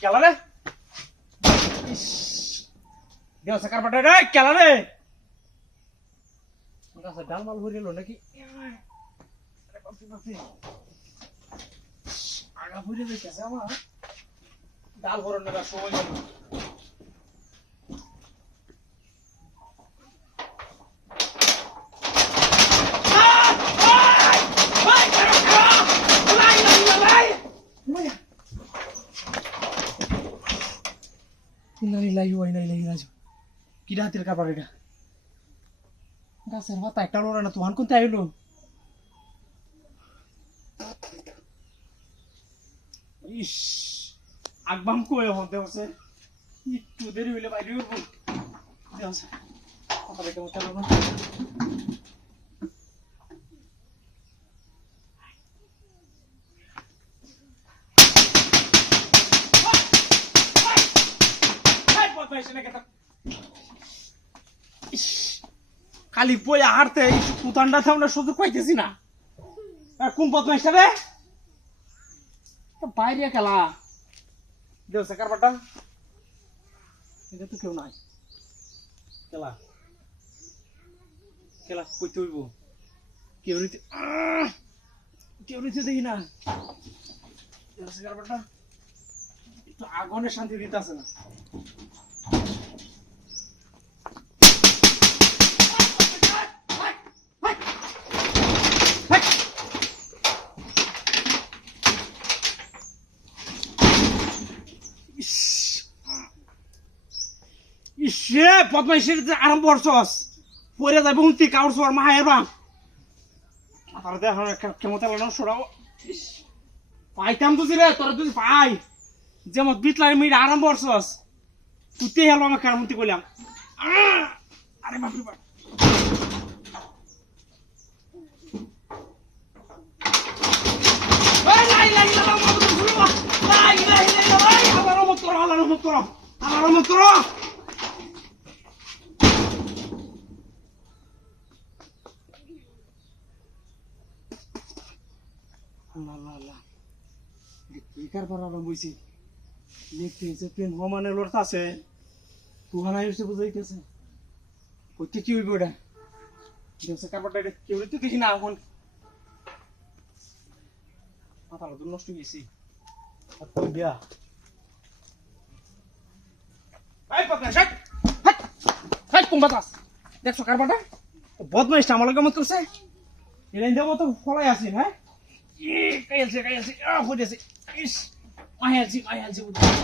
কেলা রে দেও সাকার পাটা রে কেলা রে গাছে ডাল মাল ভরিল নাকি আরে বাপরে বাপরে আগা ভরে যাইতেছে আমার ডাল ভরন না সময় নেই কি রাতের কাপড় এটা গাছের পাতা একটা লড়া না তোহান কোনটা আইলো ইস আগবাম কয়ে হতে হচ্ছে একটু দেরি হইলে বাইরে উঠবো দেওয়া কথা দেখে মতো না খালি বই হারতে কুতানটা তো আমরা সুযোগ পাইতেছি না কোন বদমাইশটা রে বাইরে খেলা দেও সাকার পাটা এটা তো কেউ নাই খেলা খেলা কইতে হইব কেউ নিতে দেখি না দেও সাকার পাটা একটু আগুনে শান্তি দিতে আছে না ইসে বদমাইশের যে আরাম করছস পরে যাইব উন্তি কাউর সর মায়ের বাম আর দেখো কেমন তেলানো সরাও পাইতাম তো রে তোরা তুই পাই যেমন বিটলার মিট আরাম করছস তুই হেলো আমাকে আর উন্তি কইলাম আরে বাপরে বাপ কি হইব এটা কাপড়টা কেউ তো দেখি না এখন মাথাটা তো নষ্ট গেছি দিয়া দেখছো কারবারটা বদমাইশটা আমার কেমন করছে এলাইন দেওয়া মতো ফলাই আছি হ্যাঁ কাইলছে হইতেছে ইস মাই আছি